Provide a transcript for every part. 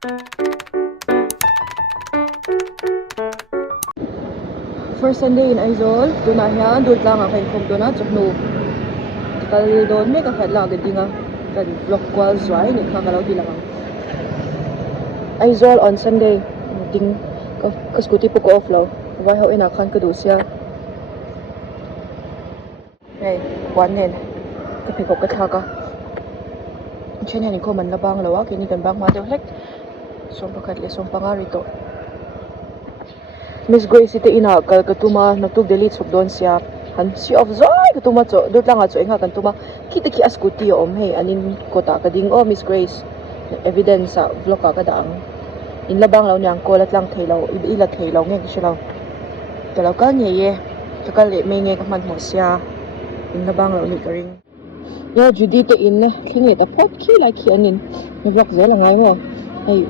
First Sunday in Aizawl, tuna hian dul tlang a kain khom tuna chaknu kal don me ka khat la ge dinga kan vlog kwal zwai ni kha ka lo di lang Aizawl on Sunday ding ka scooty puk off lo vai ho ina khan ka du sia hey wan nen ka phi ko ka tha ka chen yani ko man la bang lo wa ke ni kan bang ma de hlek som pakhat le som panga ri to Miss Grace ite ina kal katuma natuk deli chuk don sia han si of zoi katuma cho dut langa cho inga kan tuma kita ki scooty om he anin kota ka ding oh Miss Grace evidence sa vlog ka dang in labang law nyang ko lat lang thailaw ila thailaw nge kishalaw talaw ka nye ye takal le me nge ka man mo sia in labang law ni karing ya Judy te in khinge ta phot khi la khi anin vlog zo la ngai mo hey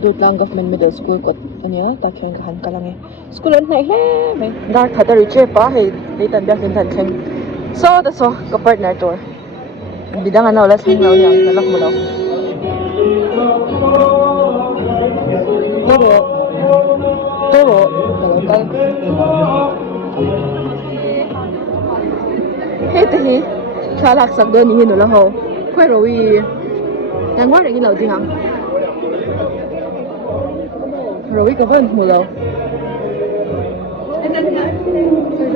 Dutlang Government Middle School kot ania ta khen ka han kalange school on nai hle mai dar thata ri che pa he leitan bia kin than khen so ta so ka partner to bidang ana la thing law yang ka lak mo law to ka he te hi khalak sak do ni no la ho khoi ro wi yang wa ri lo ding ang rồi có vấn mùa lâu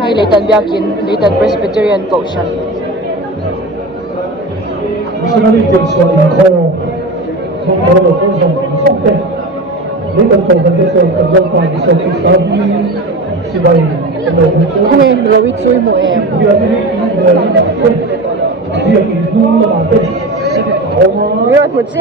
hay lấy tận biakin lấy tận Presbyterian Potion không rồi chui mùa em rồi một chiếc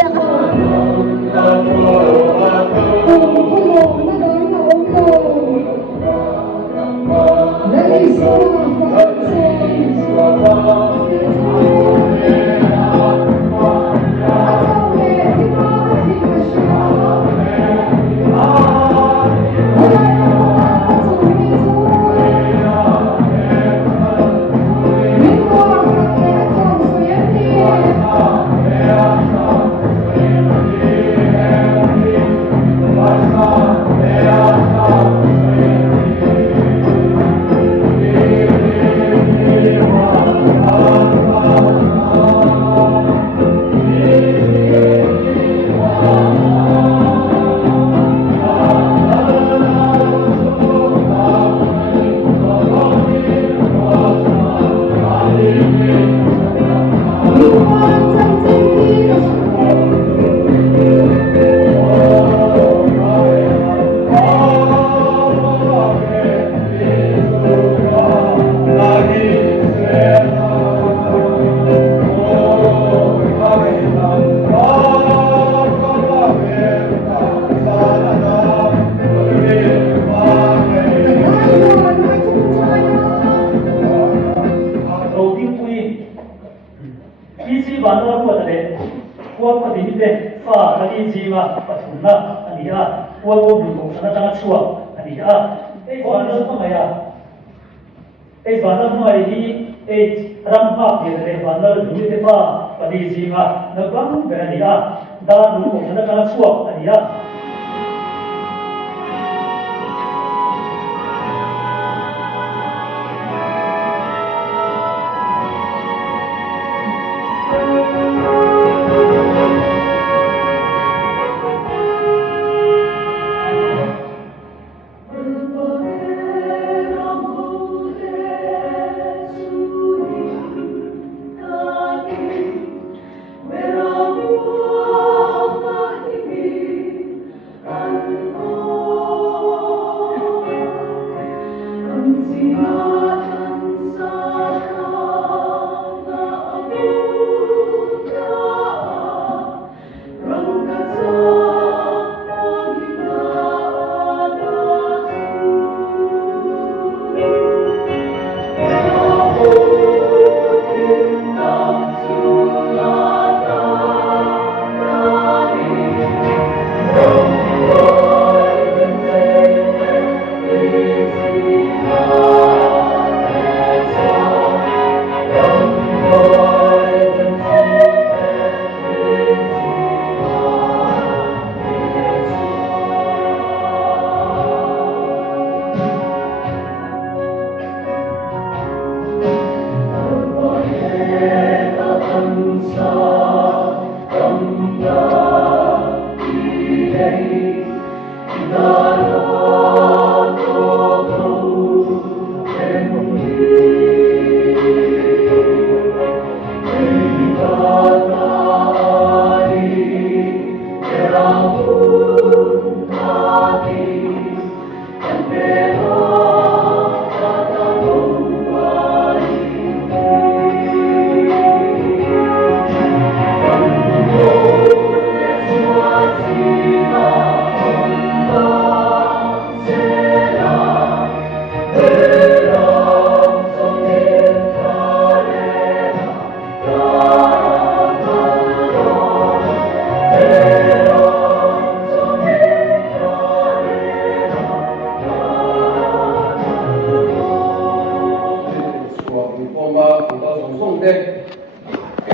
Toma, Uncle Song Deck,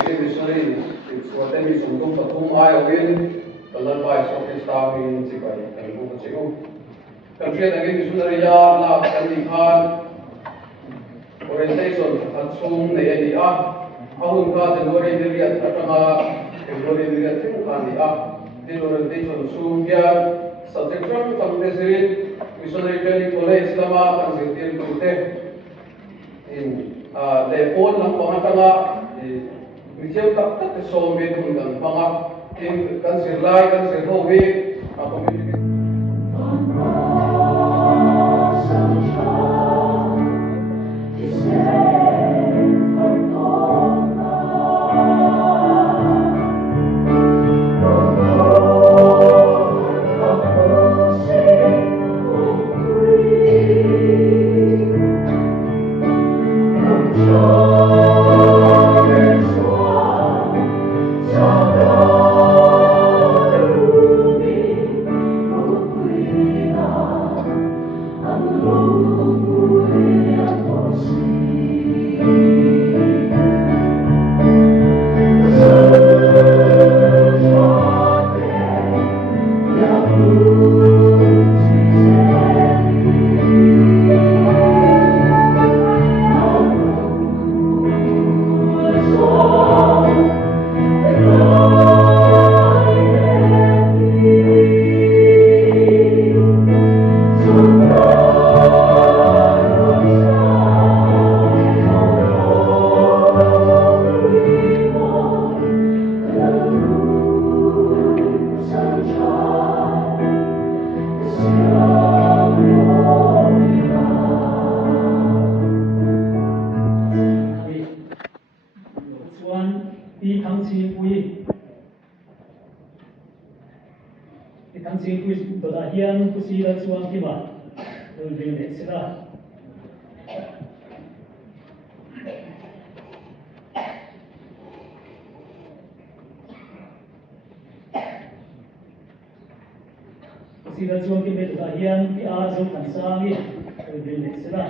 Missionary, it's what then is Sundum Patum Iowin, the Lalbai Socket Staff in Sikai, and Bukachiku. Country again, Missionary La, Kandi Khan, orientation, Hatsum, the Edia, Ahunka, the Lori Diria, Atama, the Lori Diria, Tinkandi, the orientation, Sumia, subsection from the Sirin, Missionary Training College, Lama, and Sirin Kute. In the old Lampanga, Michel Tapta, so made on Panga, in Council Lai, Council Hove, a community. Hian kusila chuang kima ulbin sila kusila chuang kima da hian pi a zo kan sangi ulbin sila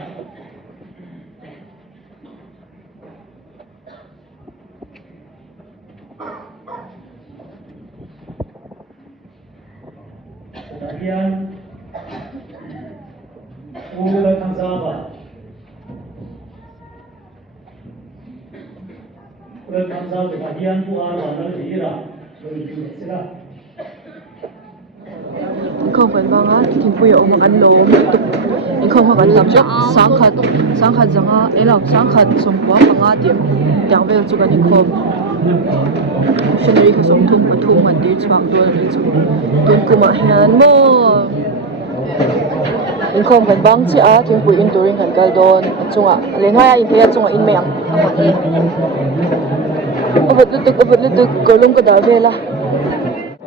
Yan ulat ang sabat ulat ang sabat bagian po araw na dihira berjumlah sila không cần vang á thì bây giờ ông ăn lố không phải làm chắc sáng khát rằng á ấy là sáng khát sống quá bằng á điểm chẳng về cho cái không Shinri ka som thum pathum man dir chuang dol ri chu tun kuma hian mo in khom kan bang chi a thing pui in turing kan kal don chunga lenghaya in phea chunga in meng avot lu kolong ka da vela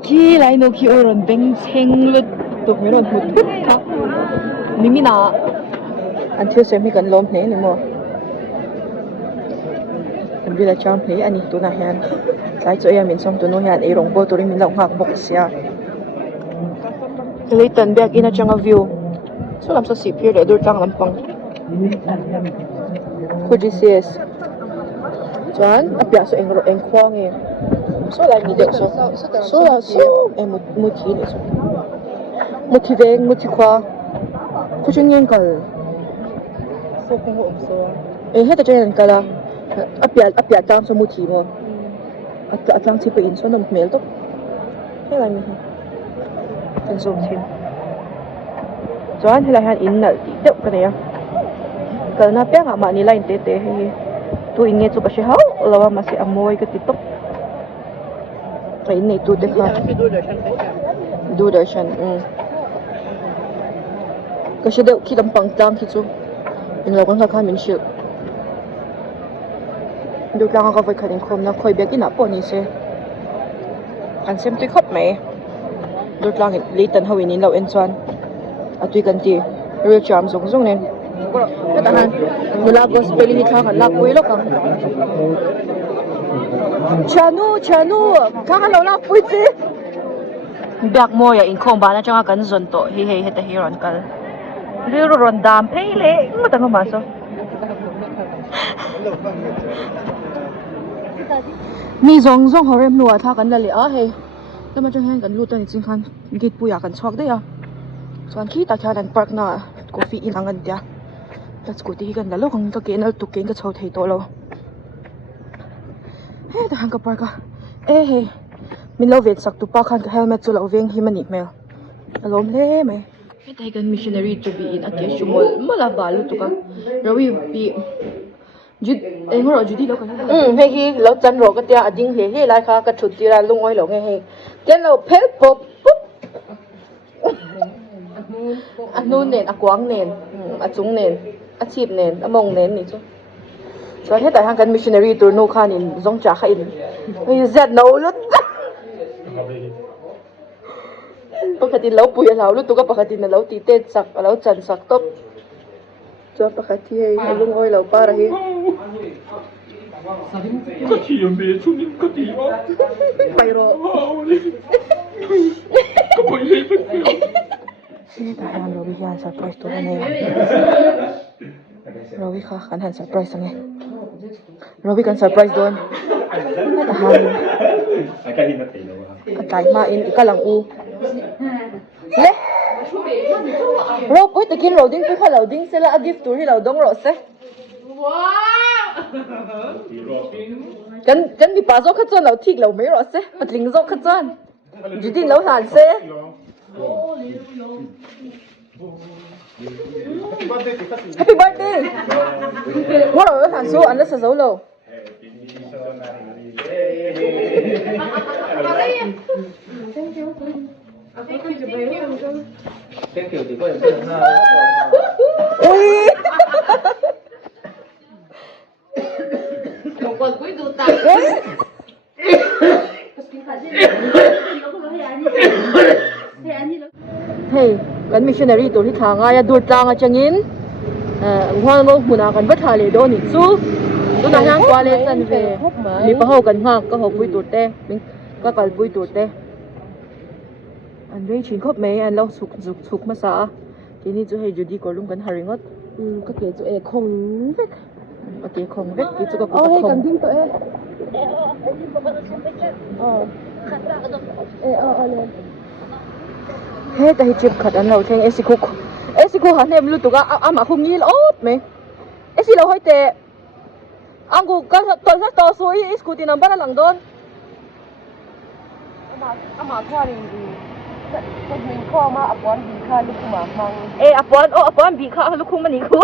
ki lai no ki oron beng cheng lut tuk meron hut hut kha nimina an thil sem hi kan lom hne ni mo kan vila cham hne ani tuna hian Lai cho em mình xong tụi nó hiện ấy rong bò tụi mình lộng hạc bọc xia. Lấy tận bẹc in ở trong view. Số làm sao xịp here để đôi trăng làm bằng. QGCS. Chuan, áp giá số anh khoang em. Số lại mình được số. Số là số em một thi này số. Một thi về một thi khoa. Có chuyện nhiên cả. Số không có số. Em hết cho nên cả là áp giá tăng số một thi mà. At lang si Pain so na mail to. Hela mi. Tan so tin. Chuan hela han in nal ti deuh ka ne. Kal na pya nga ma ni line te he. Tu in nge chu ka she hau lawa ma si amoi ka ti tok. Ai nei tu te kha. Doordarshan. Ka she deuh ki lampang tang ki chu. In lawan ka min shil. Được lang ako phải khẩn khom na khoi bia kina po ni se an sem tui khop mai được lang li tan hawin in lo en chuan atui kan ti real charm zong zong nen na tahan mula gospel ni tha kan lak pui lo ka chanu ka lo lak pui chi biak mo ya in khom ba na changa kan zon to hi heta hi ron kal ri ron dam phei le ma ta ma so มีซองฮอเรมนัวท่ากันเลยเฮ้ยแล้วมันจะแห้งกันรู้ตัวนี้จริงคันกิดปุยกันช็อกได้ยังส่วนขี้ตาแค่นั้นปาร์กน่ะกาแฟอินอังกันเดียแล้วสกูตี้กันแล้วของตะเกียนแล้วตุกเกียนก็ชาวไทยตัวเราเฮ้ยแต่หันกับปาร์กเฮ้ยมินเราเวทสักตุปาคันกับเฮลเมตจุเราเวงฮิมันอีกไหมอารมณ์เล่ไหมเฮ้ยแต่กันมิชชันนารีจะบีอินอาเกียชุมอลมาลาบาลุตุกันเราวิบีจุดงั้นเราจุดที่เรากันเฮ้ยเราจันเราก็เดียดิ้งเฮ้ยไล่ค่ะก็ชุดที่เราลุงอ้อยเราไงเฮ้ยแกเราเพลปุ๊บอันนู้นเน้นอักวางเน้นอันจุงเน้นอาชีพเน้นอันมองเน้นนี่จ้ะส่วนที่แต่ทางการมิชชันนารีตัวนู้นค่ะนี่จงจ่าค่ะอินไม่เจ็ดนู้นลุดปกติเราปุยเราลุดตัวก็ปกติเราตีเต้สักเราจันสักตบจ้ะปกติให้ลุงอ้อยเราป้าอะไรก็ที่ยังมีช่วงนี้ก็ดีวะไปรอก็ไปเลยไปเดียวนี่แต่ยังเราวิญญาณเซอร์ไพรส์ตัวนี้เราวิค่ะกันหันเซอร์ไพรส์ไงเราวิกันเซอร์ไพรส์โดนแต่หันไก่มาอินอีกกำลังอูเละเราไปตะกินเราดิ้งไปค่ะเราดิ้งเสร็จแล้วกิฟต์ตัวที่เราต้องรอเสร็จกันมีปลาโซ่ขจรเราทิ้งเราไม่รอเสร็จปัดลิงโซ่ขจรจุดที่เราหันเสร็จHappy birthday! What are you doing? So, unless it's solo. Thank you. Ui! Một quần quý tụt tạt. Hey, kan missionary tu hi thanga ya dur tanga changin ngwa ngo huna kan bath hale do ni chu tu na hang kwa le chan ve mi pa ho kan nga ka ho pui tu te ka kal pui tu te an rei chin khop me an lo suk ma sa ti ni chu hei judi ko lum kan haringot Có kể tụi em không vết. ka ke khong vek ti chu ka ko Hey, khong cần tin tụi em. Nè. he ta hi chip khat an lo theng esiku han hem lu tu ka ama khung ngil ot me esi lo hoi te angu ka to so i scooty number lang don Ama kha rin di. Sa min kho ma apon di kha lu kuma mang. apon bi kha lu khung mani ku